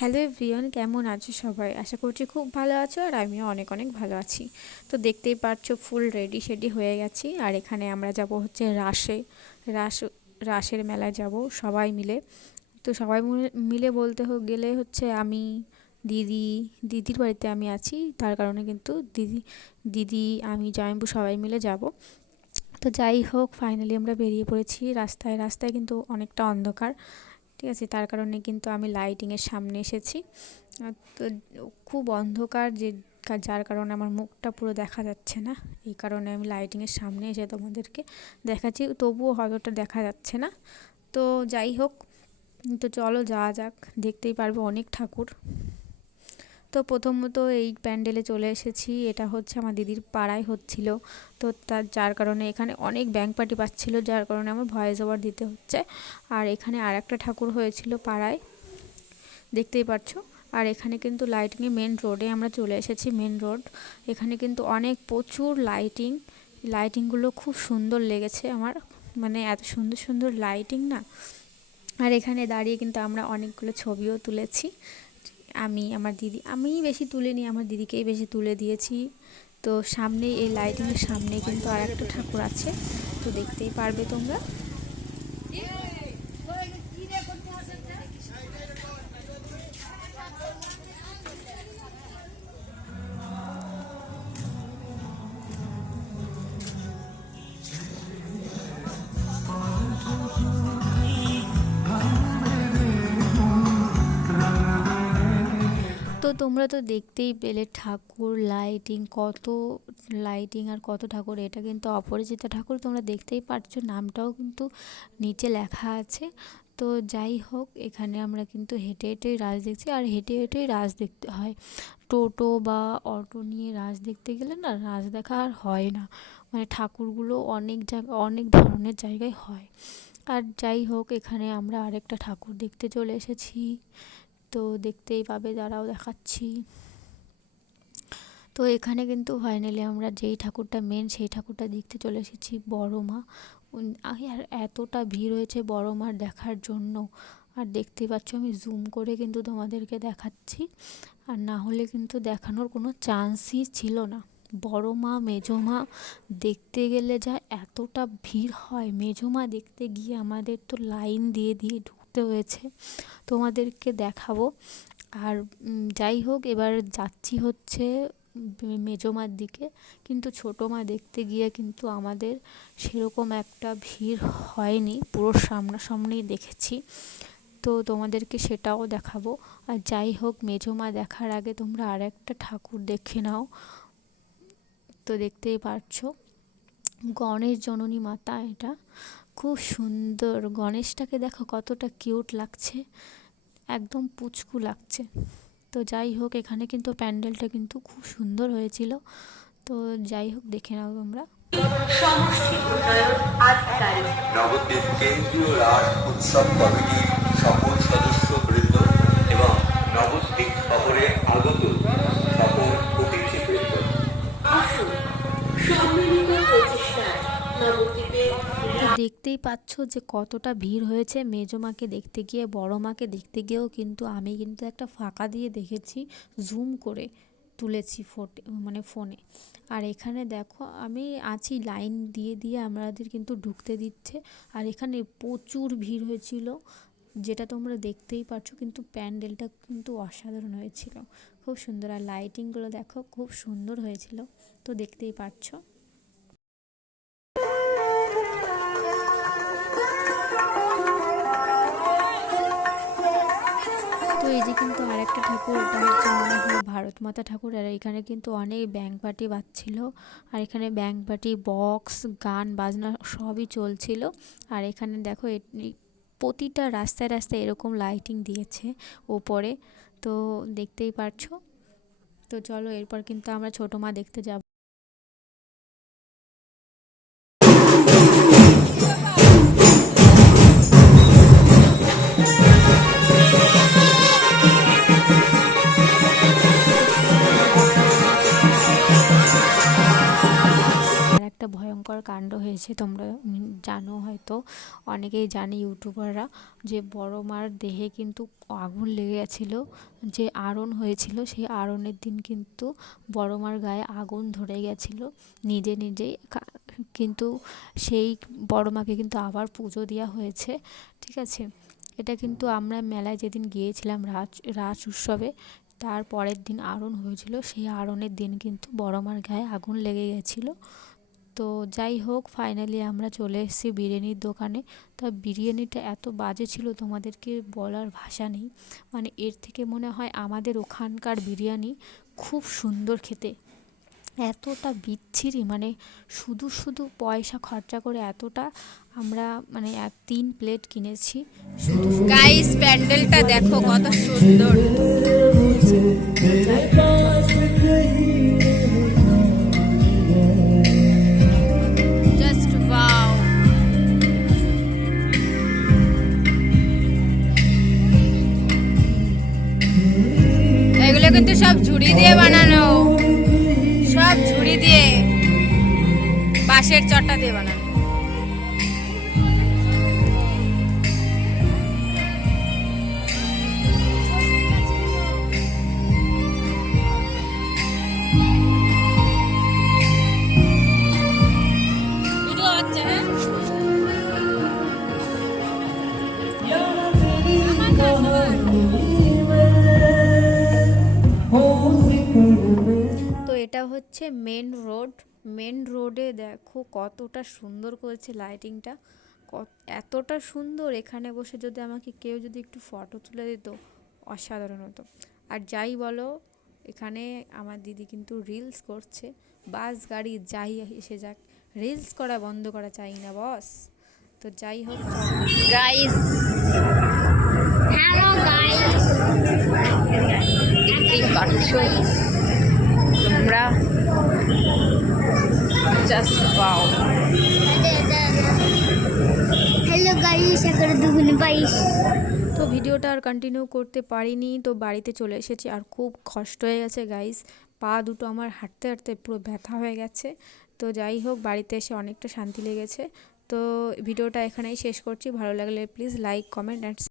Hello everyone, কেমন আছো সবাই? আশা করছি খুব ভালো আছো আর আমিও অনেক অনেক ভালো আছি। তো দেখতেই পারছো ফুল রেডি শেডি হয়ে গেছি। আর এখানে আমরা যাব হচ্ছে রাস রাসের মেলায় যাব সবাই মিলে। তো সবাই মিলে বলতে গেলে হচ্ছে আমি, দিদি, দিদির বাড়িতে আমি আছি, তার কারণে কিন্তু দিদি আমি জয়ম্বু সবাই মিলে যাব। তো যাই হোক, ফাইনালি আমরা বেরিয়ে পড়েছি। রাস্তায় রাস্তায় কিন্তু অনেকটা অন্ধকার, ঠিক আছে, তার কারণে কিন্তু আমি লাইটিংয়ের সামনে এসেছি। তো খুব অন্ধকার যার কারণে আমার মুখটা পুরো দেখা যাচ্ছে না, এই কারণে আমি লাইটিংয়ের সামনে এসে তোমাদেরকে দেখাচ্ছি, তবুও হয়তোটা দেখা যাচ্ছে না। তো যাই হোক, তো চলো যাওয়া যাক, দেখতেই পারবো অনেক ঠাকুর। তো প্রথমত এই প্যান্ডেলে চলে এসেছি, এটা হচ্ছে আমার দিদির পাড়ায় হচ্ছিল। তো যার কারণে এখানে অনেক ব্যাংক পার্টি পাচ্ছিল, যার কারণে আমার ভয়েস ওভার দিতে হচ্ছে। আর এখানে আর একটা ঠাকুর হয়েছিল পাড়ায়, দেখতেই পাচ্ছ। আর এখানে কিন্তু লাইটিংয়ে মেন রোডে আমরা চলে এসেছি, মেন রোড। এখানে কিন্তু অনেক প্রচুর লাইটিংগুলো খুব সুন্দর লেগেছে আমার, মানে এত সুন্দর সুন্দর লাইটিং না। আর এখানে দাঁড়িয়ে কিন্তু আমরা অনেকগুলো ছবিও তুলেছি। আমি, আমার দিদি, আমি বেশি তুলিনি, আমার দিদিকেই বেশি তুলে দিয়েছি। তো সামনেই এই লাইটিংয়ের সামনে কিন্তু আর একটা ঠাকুর আছে, তো দেখতেই পারবে তোমরা। তো তোমরা তো দেখতেই পেলে ঠাকুর, লাইটিং আর কত ঠাকুর। এটা কিন্তু অপরাজিতা ঠাকুর, তোমরা দেখতেই পারছো, নামটাও কিন্তু নিচে লেখা আছে। তো যাই হোক, এখানে আমরা কিন্তু হেঁটে হেঁটেই রাস দেখছি, আর হেঁটে হেঁটেই রাস দেখতে হয়। টোটো বা অটো নিয়ে রাস দেখতে গেলে না, রাস দেখা আর হয় না, মানে ঠাকুরগুলো অনেক ধরনের জায়গায় হয়। আর যাই হোক, এখানে আমরা আরেকটা ঠাকুর দেখতে চলে এসেছি, তো দেখতেই পাবে, দাঁড়াও দেখাচ্ছি। তো এখানে কিন্তু ফাইনালি আমরা যেই ঠাকুরটা মেন, সেই ঠাকুরটা দেখতে চলে এসেছি, বড় মা। আর এতটা ভিড় হয়েছে বড় মার দেখার জন্য। আর দেখতেই পাচ্ছ, আমি জুম করে কিন্তু তোমাদেরকে দেখাচ্ছি, আর না হলে কিন্তু দেখানোর কোনো চান্সই ছিল না। বড় মা, মেজো মা দেখতে গেলে যা এতটা ভিড় হয়, মেজো মা দেখতে গিয়ে আমাদের তো লাইন দিয়ে দিয়ে ঢুকতে হয়েছে, তোমাদেরকে দেখাবো। আর যাই হোক, এবার যাচ্ছি হচ্ছে মেজো মার দিকে, কিন্তু ছোটো মা দেখতে গিয়ে কিন্তু আমাদের সেরকম একটা ভিড় হয়নি, পুরো সামনাসামনি দেখেছি, তো তোমাদেরকে সেটাও দেখাবো। আর যাই হোক, মেজো মা দেখার আগে তোমরা আর একটা ঠাকুর দেখে নাও। তো দেখতেই পারছো, গণেশ জননী মাতা, এটা খুব সুন্দর। গণেশটাকে দেখো কতটা কিউট লাগছে, একদম পুচকু লাগছে। তো যাই হোক, এখানে কিন্তু প্যান্ডেলটা কিন্তু খুব সুন্দর হয়েছিল। তো যাই হোক, দেখে নাও তোমরা। সমষ্টি উন্নয়ন আধিকারিক নবদ্বীপ কেন্দ্রীয় রাস উৎসব কমিটির সকল সদস্যবৃন্দ এবং নবদ্বীপ শহরে আগত সকল অতিথিবৃন্দ, আসুন সম্মিলিত প্রচেষ্টায় নবদ্বীপে। তো দেখতেই পাচ্ছ যে কতটা ভিড় হয়েছে। মেজো মাকে দেখতে গিয়ে, বড় মাকে দেখতে গিয়েও কিন্তু আমি কিন্তু একটা ফাঁকা দিয়ে দেখেছি, জুম করে তুলেছি ফোনে। আর এখানে দেখো, আমি আছি, লাইন দিয়ে দিয়ে আমাদের কিন্তু ঢুকতে দিচ্ছে। আর এখানে প্রচুর ভিড় হয়েছিল, যেটা তোমরা দেখতেই পাচ্ছ, কিন্তু প্যান্ডেলটা কিন্তু অসাধারণ হয়েছিল, খুব সুন্দর। আর লাইটিংগুলো দেখো, খুব সুন্দর হয়েছিল, তো দেখতেই পাচ্ছ। তো এই যে কিন্তু আর একটা ঠাকুর, এটা হচ্ছে মনে হয় ভারত মাতা ঠাকুর। আর এখানে কিন্তু অনেক ব্যাংক পার্টি বাজছিল, আর এখানে ব্যাংক পার্টি, বক্স, গান বাজনা সবই চলছিল। আর এখানে দেখো, প্রতিটা রাস্তায় রাস্তায় এরকম লাইটিং দিয়েছে ওপরে, তো দেখতেই পারছো। তো চলো, এরপর কিন্তু আমরা ছোটো মা দেখতে যাব। আর একটা ভয়ঙ্কর কাণ্ড হয়েছে। হয়েছে। তোমরা জানো হয়তো, অনেকেই জানে ইউটিউবাররা, যে বড় মার দেহে কিন্তু আগুন লেগে গেছিলো। যে আরণ হয়েছিল সেই আরণের দিন কিন্তু বড় মার গায়ে আগুন ধরে গেছিলো নিজে নিজেই। কিন্তু সেই বড় মাকে কিন্তু আবার পুজো দেওয়া হয়েছে, ঠিক আছে। এটা কিন্তু আমরা মেলায় যেদিন গিয়েছিলাম রাস উৎসবে, তার পরের দিন আরণ হয়েছিল, সেই আরণের দিন কিন্তু বড় মার গায়ে আগুন লেগে গেছিলো। তো যাই হোক, ফাইনালি আমরা চলে এসেছি বিরিয়ানির দোকানে। তা বিরিয়ানিটা এত বাজে ছিল, তোমাদেরকে বলার ভাষা নেই। মানে এর থেকে মনে হয় আমাদের ওখানকার বিরিয়ানি খুব সুন্দর খেতে। এতটা বিচ্ছিরি, মানে শুধু শুধু পয়সা খরচা করে এতটা আমরা মানে 3 প্লেট কিনেছি শুধু। গাইস, প্যান্ডেলটা দেখো কত সুন্দর। Just wow. এগুলো কিন্তু সব ঝুড়ি দিয়ে বানানো, সব ঝুড়ি দিয়ে, বাঁশের চটা দিয়ে বানানো। ভিডিও হচ্ছে, হ্যাঁ। তো এটা হচ্ছে মেন রোড। মেন রোডে দেখো কতটা সুন্দর করেছে লাইটিংটা, এতটা সুন্দর। এখানে বসে যদি আমাকে কেউ যদি একটু ফটো তুলে দিত, অসাধারণ হতো। আর যাই বলো, এখানে আমার দিদি কিন্তু রিলস করছে। বাস গাড়ি যাই এসে যাক, রিলস করা বন্ধ করা চাই না বস। তো যাই হোক গাইস, হ্যালো গাইস, দেখতেই পাচ্ছ তোমরা, জাস্ট ওয়াও। হ্যালো গাইস, এখন দুগুনে পাইস। তো ভিডিওটা আর কন্টিনিউ করতে পারিনি, তো বাড়িতে চলে এসেছি। আর খুব কষ্ট হয়ে গেছে গাইস, পা দুটো আমার হাঁটতে হাঁটতে পুরো ব্যথা হয়ে গেছে। তো যাই হোক, বাড়িতে এসে অনেকটা শান্তি লেগেছে। তো ভিডিওটা এখানেই শেষ করছি। ভালো লাগলে প্লিজ লাইক, কমেন্ট অ্যান্ড